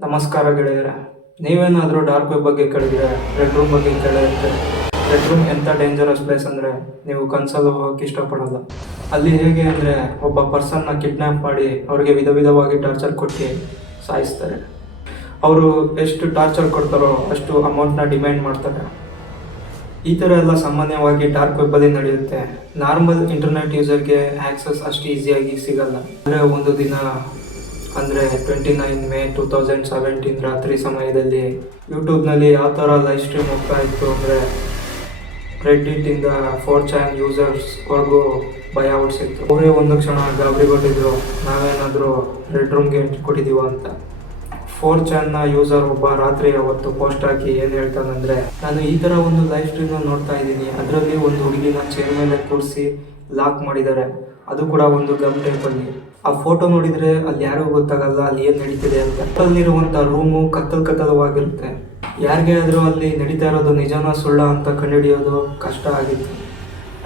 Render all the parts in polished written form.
ನಮಸ್ಕಾರ ಗೆಳೆಯರೆ. ನೀವೇನಾದರೂ ಡಾರ್ಕ್ ವೆಬ್ ಬಗ್ಗೆ ಕೇಳಿದ್ರೆ ರೆಡ್ ರೂಮ್ ಬಗ್ಗೆ ಕೇಳಿದ್ರೆ ರೆಡ್ ರೂಮ್ ಎಂಥ ಡೇಂಜರಸ್ ಪ್ಲೇಸ್ ಅಂದರೆ ನೀವು ಕನಸಲ್ಲೂ ಹೋಗೋಕ್ಕೆ ಇಷ್ಟಪಡೋಲ್ಲ. ಅಲ್ಲಿ ಹೇಗೆ ಅಂದರೆ ಒಬ್ಬ ಪರ್ಸನ್ನ ಕಿಡ್ನ್ಯಾಪ್ ಮಾಡಿ ಅವ್ರಿಗೆ ವಿಧ ವಿಧವಾಗಿ ಟಾರ್ಚರ್ ಕೊಟ್ಟು ಸಾಯಿಸ್ತಾರೆ. ಅವರು ಎಷ್ಟು ಟಾರ್ಚರ್ ಕೊಡ್ತಾರೋ ಅಷ್ಟು ಅಮೌಂಟ್ನ ಡಿಮ್ಯಾಂಡ್ ಮಾಡ್ತಾರೆ. ಈ ಥರ ಎಲ್ಲ ಸಾಮಾನ್ಯವಾಗಿ ಡಾರ್ಕ್ ವೆಬ್ಬಲ್ಲಿ ನಡೆಯುತ್ತೆ. ನಾರ್ಮಲ್ ಇಂಟರ್ನೆಟ್ ಯೂಸರ್ಗೆ ಆ್ಯಕ್ಸಸ್ ಅಷ್ಟು ಈಸಿಯಾಗಿ ಸಿಗಲ್ಲ. ಅಂದರೆ ಒಂದು ದಿನ ಅಂದರೆ 29 ಮೇ 2017 ರಾತ್ರಿ ಸಮಯದಲ್ಲಿ ಯೂಟ್ಯೂಬ್ನಲ್ಲಿ ಯಾವ ಥರ ಲೈವ್ ಸ್ಟ್ರೀಮ್ ಹೋಗ್ತಾ ಇತ್ತು ಅಂದರೆ ರೆಡ್ಡಿಟ್ಟಿಂದ 4chan ಯೂಸರ್ಸ್ವರೆಗೂ ಭಯ ಹುಟ್ಟಿಸಿತ್ತು. ಅವರೇ ಒಂದು ಕ್ಷಣ ಗಾಬರಿಗೊಂಡಿದ್ರು, ನಾವೇನಾದರೂ ರೆಡ್ ರೂಮ್ಗೆ ಎಂಟ್ರಿ ಕೊಟ್ಟಿದ್ದೀವ ಅಂತ. 4chan ಯೂಸರ್ ಒಬ್ಬ ರಾತ್ರಿ ಅವತ್ತು ಪೋಸ್ಟ್ ಹಾಕಿ ಏನು ಹೇಳ್ತಾನಂದರೆ, ನಾನು ಈ ಥರ ಒಂದು ಲೈವ್ ಸ್ಟ್ರೀಮ್ನ ನೋಡ್ತಾ ಇದ್ದೀನಿ, ಅದರಲ್ಲಿ ಒಂದು ಹುಡುಗಿನ ಚೇರ್ ಮೇಲೆ ಕೂರಿಸಿ ಲಾಕ್ ಮಾಡಿದ್ದಾರೆ, ಅದು ಕೂಡ ಒಂದು ಗಮ್ ಟೈಪಲ್ಲಿ. ಆ ಫೋಟೋ ನೋಡಿದರೆ ಅಲ್ಲಿ ಯಾರಿಗೂ ಗೊತ್ತಾಗಲ್ಲ ಅಲ್ಲಿ ಏನು ನಡೀತಿದೆ ಅಂತ. ಅಲ್ಲಿರುವಂಥ ರೂಮು ಕತ್ತಲವಾಗಿರುತ್ತೆ. ಯಾರಿಗೆ ಆದರೂ ಅಲ್ಲಿ ನಡೀತಾ ಇರೋದು ನಿಜನಾ ಸುಳ್ಳ ಅಂತ ಕಂಡುಹಿಡಿಯೋದು ಕಷ್ಟ ಆಗಿತ್ತು.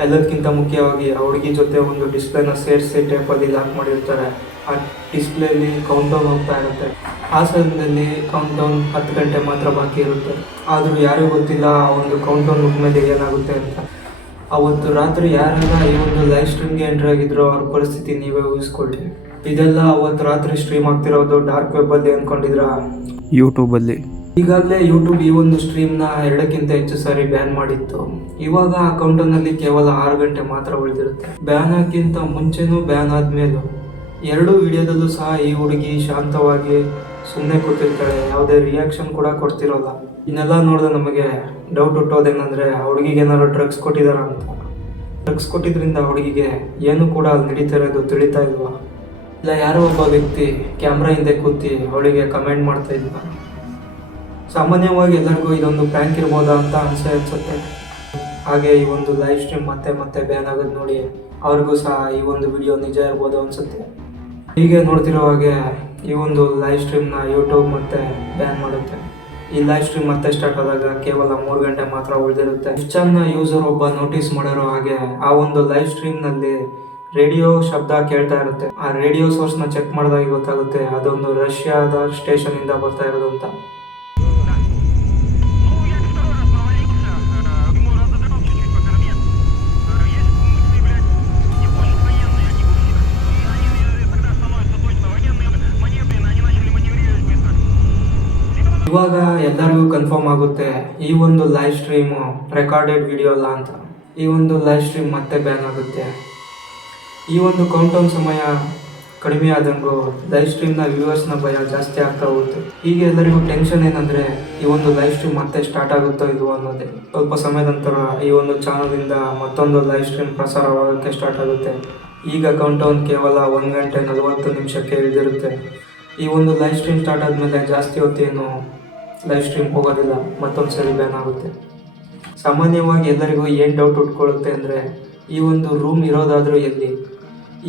ಎಲ್ಲದಕ್ಕಿಂತ ಮುಖ್ಯವಾಗಿ ಆ ಹುಡುಗಿ ಜೊತೆ ಒಂದು ಡಿಸ್ಪ್ಲೇನ ಸೇರಿಸಿ ಟೇಪಲ್ಲಿ ಲಾಕ್ ಮಾಡಿರ್ತಾರೆ. ಆ ಡಿಸ್ಪ್ಲೇಲಿ ಕೌಂಟೌನ್ ಹೋಗ್ತಾ ಇರುತ್ತೆ. ಆ ಸಮಯದಲ್ಲಿ ಕೌಂಟೌನ್ 10 ಗಂಟೆ ಮಾತ್ರ ಬಾಕಿ ಇರುತ್ತೆ. ಆದರೂ ಯಾರಿಗೂ ಗೊತ್ತಿಲ್ಲ ಆ ಒಂದು ಕೌಂಟೌನ್ ಮುಗಿದ್ಮೇಲೆ ಏನಾಗುತ್ತೆ ಅಂತ. ಅವತ್ತು ರಾತ್ರಿ ಯಾರೆಲ್ಲ ಈ ಒಂದು ಲೈವ್ ಸ್ಟ್ರೀಮ್ಗೆ ಎಂಟ್ರಿ ಆಗಿದ್ರು ಅವ್ರ ಪರಿಸ್ಥಿತಿ ನೀವೇ ಊಹಿಸ್ಕೊಳ್ಳಿ. ಇದೆಲ್ಲ ಅವತ್ತು ರಾತ್ರಿ ಸ್ಟ್ರೀಮ್ ಆಗ್ತಿರೋದು ಡಾರ್ಕ್ ವೆಬ್ಬಲ್ಲಿ ಅಂದ್ಕೊಂಡಿದ್ರ ಯೂಟ್ಯೂಬಲ್ಲಿ. ಈಗಾಗಲೇ ಯೂಟ್ಯೂಬ್ ಈ ಒಂದು ಸ್ಟ್ರೀಮ್ನ 2ಕ್ಕಿಂತ ಹೆಚ್ಚು ಸಾರಿ ಬ್ಯಾನ್ ಮಾಡಿತ್ತು. ಇವಾಗ ಆ ಕೌಂಟೌನಲ್ಲಿ ಕೇವಲ 6 ಗಂಟೆ ಮಾತ್ರ ಉಳಿದಿರುತ್ತೆ. ಬ್ಯಾನ್ ಹಾಕಿಂತ ಮುಂಚೆನೂ ಬ್ಯಾನ್ ಆದಮೇಲೂ 2 ವಿಡಿಯೋದಲ್ಲೂ ಸಹ ಈ ಹುಡುಗಿ ಶಾಂತವಾಗಿ ಸುಮ್ಮನೆ ಕೂತಿರ್ತಾಳೆ, ಯಾವುದೇ ರಿಯಾಕ್ಷನ್ ಕೂಡ ಕೊಡ್ತಿರೋಲ್ಲ. ಇನ್ನೆಲ್ಲ ನೋಡಿದ್ರೆ ನಮಗೆ ಡೌಟ್ ಹುಟ್ಟೋದೇನೆಂದರೆ ಆ ಹುಡುಗಿಗೆ ಏನಾದ್ರು ಡ್ರಗ್ಸ್ ಕೊಟ್ಟಿದ್ದಾರ ಅಂತ. ಡ್ರಗ್ಸ್ ಕೊಟ್ಟಿದ್ರಿಂದ ಆ ಹುಡುಗಿಗೆ ಏನು ಕೂಡ ಅಲ್ಲಿ ನಡೀತಾ ಇರೋದು ತಿಳಿತಾ ಇಲ್ವಾ, ಇಲ್ಲ ಯಾರೋ ಒಬ್ಬ ವ್ಯಕ್ತಿ ಕ್ಯಾಮ್ರಾ ಹಿಂದೆ ಕೂತಿ ಅವಳಿಗೆ ಕಮೆಂಟ್ ಮಾಡ್ತಾ ಇದ್ದ. ಸಾಮಾನ್ಯವಾಗಿ ಎಲ್ಲರಿಗೂ ಇದೊಂದು ಪ್ರ್ಯಾಂಕ್ ಇರ್ಬೋದಾ ಅಂತ ಅನ್ಸುತ್ತೆ. ಹಾಗೆ ಈ ಒಂದು ಲೈವ್ ಸ್ಟ್ರೀಮ್ ಮತ್ತೆ ಬ್ಯಾನ್ ಆಗೋದು ನೋಡಿ ಅವ್ರಿಗೂ ಸಹ ಈ ಒಂದು ವಿಡಿಯೋ ನಿಜ ಇರ್ಬೋದು ಅನ್ಸುತ್ತೆ. ಹೀಗೆ ನೋಡ್ತಿರೋ ಹಾಗೆ ಈ ಒಂದು ಲೈವ್ ಸ್ಟ್ರೀಮ್ನ ಯೂಟ್ಯೂಬ್ ಮತ್ತೆ ಬ್ಯಾನ್ ಮಾಡುತ್ತೆ. ಈ ಲೈವ್ ಸ್ಟ್ರೀಮ್ ಮತ್ತೆ ಸ್ಟಾರ್ಟ್ ಆದಾಗ ಕೇವಲ 3 ಗಂಟೆ ಮಾತ್ರ ಉಳಿದಿರುತ್ತೆ. 4chan ಯೂಸರ್ ಒಬ್ಬ ನೋಟಿಸ್ ಮಾಡಿರೋ ಹಾಗೆ ಆ ಒಂದು ಲೈವ್ ಸ್ಟ್ರೀಮ್ನಲ್ಲಿ ರೇಡಿಯೋ ಶಬ್ದ ಕೇಳ್ತಾ ಇರುತ್ತೆ. ಆ ರೇಡಿಯೋ ಸೋರ್ಸ್ನ ಚೆಕ್ ಮಾಡಿದಾಗ ಗೊತ್ತಾಗುತ್ತೆ ಅದೊಂದು ರಷ್ಯಾದ ಸ್ಟೇಷನಿಂದ ಬರ್ತಾ ಇರೋದು ಅಂತ. ಇವಾಗ ಎಲ್ಲರಿಗೂ ಕನ್ಫರ್ಮ್ ಆಗುತ್ತೆ ಈ ಒಂದು ಲೈವ್ ಸ್ಟ್ರೀಮು ರೆಕಾರ್ಡೆಡ್ ವಿಡಿಯೋ ಅಲ್ಲ ಅಂತ. ಈ ಒಂದು ಲೈವ್ ಸ್ಟ್ರೀಮ್ ಮತ್ತೆ ಬ್ಯಾನ್ ಆಗುತ್ತೆ. ಈ ಒಂದು ಕೌಂಟೌನ್ ಸಮಯ ಕಡಿಮೆ ಆದಂಗೂ ಲೈವ್ ಸ್ಟ್ರೀಮ್ನ ವ್ಯೂವರ್ಸ್ನ ಭಯ ಜಾಸ್ತಿ ಆಗ್ತಾ ಹೋಗುತ್ತೆ. ಹೀಗೆ ಎಲ್ಲರಿಗೂ ಟೆನ್ಷನ್ ಏನಂದರೆ ಈ ಒಂದು ಲೈವ್ ಸ್ಟ್ರೀಮ್ ಮತ್ತೆ ಸ್ಟಾರ್ಟ್ ಆಗುತ್ತೋ ಇಲ್ವೋ ಅನ್ನೋದೇ. ಸ್ವಲ್ಪ ಸಮಯದ ನಂತರ ಈ ಒಂದು ಚಾನಲಿಂದ ಮತ್ತೊಂದು ಲೈವ್ ಸ್ಟ್ರೀಮ್ ಪ್ರಸಾರವಾಗೋಕ್ಕೆ ಸ್ಟಾರ್ಟ್ ಆಗುತ್ತೆ. ಈಗ ಕೌಂಟೌನ್ ಕೇವಲ 1 ಗಂಟೆ 40 ನಿಮಿಷಕ್ಕೆ ಇಳಿದಿರುತ್ತೆ. ಈ ಒಂದು ಲೈವ್ ಸ್ಟ್ರೀಮ್ ಸ್ಟಾರ್ಟ್ ಆದಮೇಲೆ ಜಾಸ್ತಿ ಹೊತ್ತೇನು ಲೈವ್ ಸ್ಟ್ರೀಮ್ ಹೋಗೋದಿಲ್ಲ, ಮತ್ತೊಂದು ಸರಿ ಬ್ಯಾನ್ ಆಗುತ್ತೆ. ಸಾಮಾನ್ಯವಾಗಿ ಎಲ್ಲರಿಗೂ ಏನು ಡೌಟ್ ಉಟ್ಕೊಳ್ಳುತ್ತೆ ಅಂದರೆ ಈ ಒಂದು ರೂಮ್ ಇರೋದಾದರೂ ಎಲ್ಲಿ,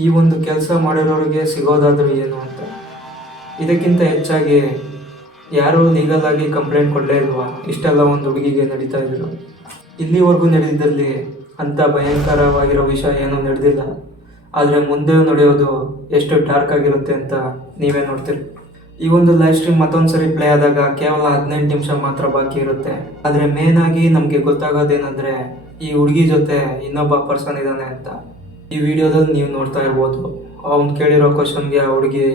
ಈ ಒಂದು ಕೆಲಸ ಮಾಡಿರೋರಿಗೆ ಸಿಗೋದಾದರೂ ಏನು ಅಂತ. ಇದಕ್ಕಿಂತ ಹೆಚ್ಚಾಗಿ ಯಾರೂ ಲೀಗಲ್ ಆಗಿ ಕಂಪ್ಲೇಂಟ್ ಕೊಡಲೇ ಇಲ್ವಾ, ಇಷ್ಟೆಲ್ಲ ಒಂದು ಹುಡುಗಿಗೆ ನಡೀತಾ ಇದ್ರು. ಇಲ್ಲಿವರೆಗೂ ನಡೆದಿದ್ದಲ್ಲಿ ಅಂಥ ಭಯಂಕರವಾಗಿರೋ ವಿಷಯ ಏನೂ ನಡೆದಿಲ್ಲ. ಆದರೆ ಮುಂದೆ ನಡೆಯೋದು ಎಷ್ಟು ಡಾರ್ಕ್ ಆಗಿರುತ್ತೆ ಅಂತ ನೀವೇ ನೋಡ್ತೀರಿ. ಈ ಒಂದು ಲೈವ್ ಸ್ಟ್ರೀಮ್ ಮತ್ತೊಂದು ಸರಿ ಪ್ಲೇ ಆದಾಗ ಕೇವಲ 18 ನಿಮಿಷ ಮಾತ್ರ ಬಾಕಿ ಇರುತ್ತೆ. ಆದರೆ ಮೇನ್ ಆಗಿ ನಮಗೆ ಗೊತ್ತಾಗೋದೇನೆಂದರೆ ಈ ಹುಡುಗಿ ಜೊತೆ ಇನ್ನೊಬ್ಬ ಪರ್ಸನ್ ಇದ್ದಾನೆ ಅಂತ. ಈ ವಿಡಿಯೋದಲ್ಲಿ ನೀವು ನೋಡ್ತಾ ಇರ್ಬೋದು. ಅವ್ನು ಕೇಳಿರೋ ಕ್ವಶನ್ಗೆ ಆ ಹುಡುಗಿ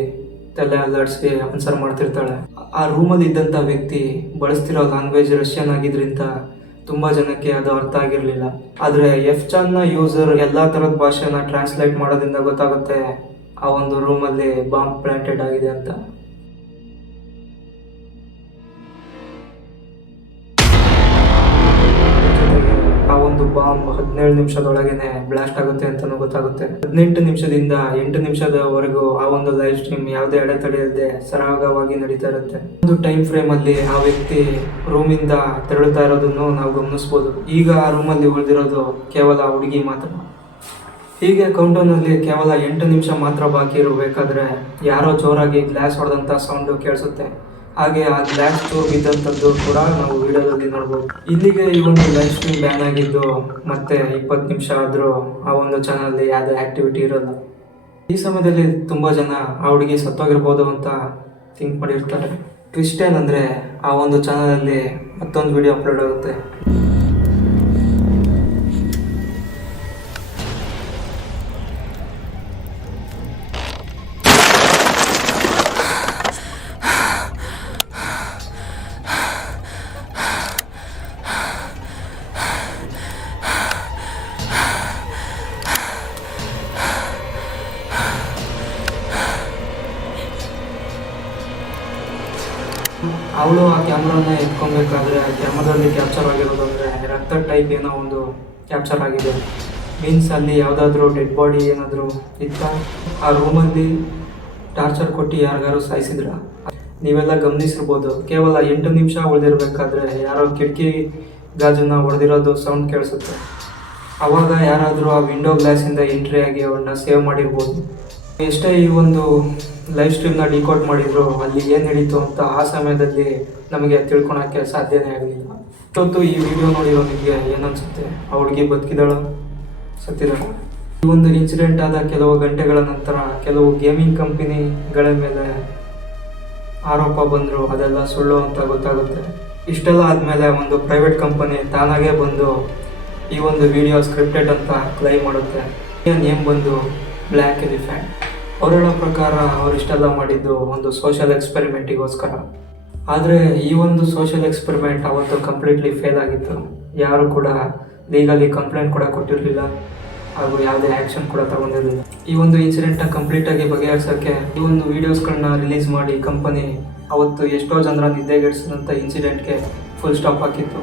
ತಲೆ ಅಲ್ಲಾಡಿಸಿ ಆನ್ಸರ್ ಮಾಡ್ತಿರ್ತಾಳೆ. ಆ ರೂಮಲ್ಲಿ ಇದ್ದಂಥ ವ್ಯಕ್ತಿ ಬಳಸ್ತಿರೋ ಲ್ಯಾಂಗ್ವೇಜ್ ರಷ್ಯನ್ ಆಗಿದ್ರಿಂದ ತುಂಬ ಜನಕ್ಕೆ ಅದು ಅರ್ಥ ಆಗಿರಲಿಲ್ಲ. ಆದರೆ 4chan ಯೂಸರ್ ಎಲ್ಲ ಥರದ ಭಾಷೆನ ಟ್ರಾನ್ಸ್ಲೇಟ್ ಮಾಡೋದ್ರಿಂದ ಗೊತ್ತಾಗುತ್ತೆ ಆ ಒಂದು ರೂಮಲ್ಲಿ ಬಾಂಬ್ ಪ್ಲಾಂಟೆಡ್ ಆಗಿದೆ ಅಂತ. ಆ ಒಂದು ಬಾಂಬ್ 17 ನಿಮಿಷದೊಳಗೇನೆ ಬ್ಲಾಸ್ಟ್ ಆಗುತ್ತೆ ಅಂತಲೂ ಗೊತ್ತಾಗುತ್ತೆ. 18 ನಿಮಿಷದಿಂದ 8 ನಿಮಿಷದವರೆಗೂ ಆ ಒಂದು ಲೈವ್ ಸ್ಟ್ರೀಮ್ ಯಾವುದೇ ಅಡೆತಡೆ ಇಲ್ಲದೆ ಸರಾಗವಾಗಿ ನಡೀತಾ ಇರುತ್ತೆ. ಒಂದು ಟೈಮ್ ಫ್ರೇಮಲ್ಲಿ ಆ ವ್ಯಕ್ತಿ ರೂಮಿಂದ ತೆರಳುತ್ತಾ ಇರೋದನ್ನು ನಾವು ಗಮನಿಸ್ಬೋದು. ಈಗ ಆ ರೂಮಲ್ಲಿ ಉಳಿದಿರೋದು ಕೇವಲ ಹುಡುಗಿ ಮಾತ್ರ. ಹೀಗೆ ಕೌಂಟೌನಲ್ಲಿ ಕೇವಲ 8 ನಿಮಿಷ ಮಾತ್ರ ಬಾಕಿ ಇರಬೇಕಾದ್ರೆ ಯಾರೋ ಜೋರಾಗಿ ಗ್ಲಾಸ್ ಹೊಡೆದಂಥ ಸೌಂಡು ಕೇಳಿಸುತ್ತೆ. ಹಾಗೆ ಆ ಗ್ಲಾಸ್ ಚೂರು ಬಿದ್ದಂಥದ್ದು ಕೂಡ ನಾವು ವಿಡಿಯೋದಲ್ಲಿ ನೋಡ್ಬೋದು. ಇಲ್ಲಿಗೆ ಈ ಒಂದು ಲೈವ್ ಸ್ಟ್ರೀಮ್ ಬ್ಯಾನ್ ಆಗಿದ್ದು ಮತ್ತೆ 20 ನಿಮಿಷ ಆದರೂ ಆ ಒಂದು ಚಾನಲಲ್ಲಿ ಯಾವುದೇ ಆ್ಯಕ್ಟಿವಿಟಿ ಇರೋಲ್ಲ. ಈ ಸಮಯದಲ್ಲಿ ತುಂಬ ಜನ ಆ ಹುಡುಗಿ ಸತ್ತೋಗಿರ್ಬೋದು ಅಂತ ಥಿಂಕ್ ಮಾಡಿರ್ತಾರೆ. ಟ್ವಿಸ್ಟ್ ಏನಂದರೆ ಆ ಒಂದು ಚಾನಲಲ್ಲಿ ಮತ್ತೊಂದು ವಿಡಿಯೋ ಅಪ್ಲೋಡ್ ಆಗುತ್ತೆ. ಅವಳು ಆ ಕ್ಯಾಮ್ರಾನ ಎತ್ಕೊಬೇಕಾದ್ರೆ ಆ ಕ್ಯಾಮ್ರಾದಲ್ಲಿ ಕ್ಯಾಪ್ಚರ್ ಆಗಿರೋದು ಅಂದರೆ ರಕ್ತ ಟೈಪ್ ಏನೋ ಒಂದು ಕ್ಯಾಪ್ಚರ್ ಆಗಿದೆ. ಮೀನ್ಸ್ ಅಲ್ಲಿ ಯಾವುದಾದ್ರೂ ಡೆಡ್ ಬಾಡಿ ಏನಾದರೂ ಇತ್ತ, ಆ ರೂಮಲ್ಲಿ ಟಾರ್ಚರ್ ಕೊಟ್ಟು ಯಾರಿಗಾರು ಸಾಯಿಸಿದ್ರ. ನೀವೆಲ್ಲ ಗಮನಿಸಿರ್ಬೋದು, ಕೇವಲ 8 ನಿಮಿಷ ಉಳಿದಿರ್ಬೇಕಾದ್ರೆ ಯಾರೋ ಕಿಟಕಿ ಗಾಜನ್ನ ಹೊಡೆದಿರೋದು ಸೌಂಡ್ ಕೇಳಿಸುತ್ತೆ. ಆವಾಗ ಯಾರಾದರೂ ಆ ವಿಂಡೋ ಗ್ಲಾಸಿಂದ ಎಂಟ್ರಿ ಆಗಿ ಅವನ್ನ ಸೇವ್ ಮಾಡಿರ್ಬೋದು. ಎಷ್ಟೇ ಈ ಒಂದು ಲೈವ್ ಸ್ಟ್ರೀಮ್ನ ಡಿಕೋಡ್ ಮಾಡಿದ್ರು ಅಲ್ಲಿ ಏನು ನಡೀತು ಅಂತ ಆ ಸಮಯದಲ್ಲಿ ನಮಗೆ ತಿಳ್ಕೊಳಕ್ಕೆ ಸಾಧ್ಯನೇ ಆಗಲಿಲ್ಲ. ಇವತ್ತು ಈ ವಿಡಿಯೋ ನೋಡಿರೋ ನಿಮಗೆ ಏನನ್ಸುತ್ತೆ? ಆ ಹುಡುಗಿ ಬದುಕಿದಾಳ, ಸತ್ತಿದಾಳ? ಈ ಒಂದು ಇನ್ಸಿಡೆಂಟ್ ಆದ ಕೆಲವು ಗಂಟೆಗಳ ನಂತರ ಕೆಲವು ಗೇಮಿಂಗ್ ಕಂಪನಿಗಳ ಮೇಲೆ ಆರೋಪ ಬಂದರು, ಅದೆಲ್ಲ ಸುಳ್ಳು ಅಂತ ಗೊತ್ತಾಗುತ್ತೆ. ಇಷ್ಟೆಲ್ಲ ಆದಮೇಲೆ ಒಂದು ಪ್ರೈವೇಟ್ ಕಂಪನಿ ತಾನಾಗೇ ಬಂದು ಈ ಒಂದು ವಿಡಿಯೋ ಸ್ಕ್ರಿಪ್ಟೆಡ್ ಅಂತ ಕ್ಲೈಮ್ ಮಾಡುತ್ತೆ. ನೇಮ್ ಬಂದು ಬ್ಲ್ಯಾಕ್ ಎಲಿಫೆಂಟ್. ಅವ್ರು ಹೇಳೋ ಪ್ರಕಾರ ಅವರಿಷ್ಟೆಲ್ಲ ಮಾಡಿದ್ದು ಒಂದು ಸೋಷಿಯಲ್ ಎಕ್ಸ್ಪೆರಿಮೆಂಟಿಗೋಸ್ಕರ. ಆದರೆ ಈ ಒಂದು ಸೋಷಿಯಲ್ ಎಕ್ಸ್ಪೆರಿಮೆಂಟ್ ಅವತ್ತು ಕಂಪ್ಲೀಟ್ಲಿ ಫೇಲ್ ಆಗಿತ್ತು. ಯಾರು ಕೂಡ ಲೀಗಲಿ ಕಂಪ್ಲೇಂಟ್ ಕೂಡ ಕೊಟ್ಟಿರಲಿಲ್ಲ ಹಾಗೂ ಯಾವುದೇ ಆ್ಯಕ್ಷನ್ ಕೂಡ ತಗೊಂಡಿರಲಿಲ್ಲ. ಈ ಒಂದು ಇನ್ಸಿಡೆಂಟ್ನ ಕಂಪ್ಲೀಟಾಗಿ ಬಗೆಹರಿಸೋಕ್ಕೆ ಈ ಒಂದು ವೀಡಿಯೋಸ್ಗಳನ್ನ ರಿಲೀಸ್ ಮಾಡಿ ಕಂಪನಿ ಅವತ್ತು ಎಷ್ಟೋ ಜನರ ನಿದ್ದೆಗೆಡಿಸಿದಂಥ ಇನ್ಸಿಡೆಂಟ್ಗೆ ಫುಲ್ ಸ್ಟಾಪ್ ಹಾಕಿತ್ತು.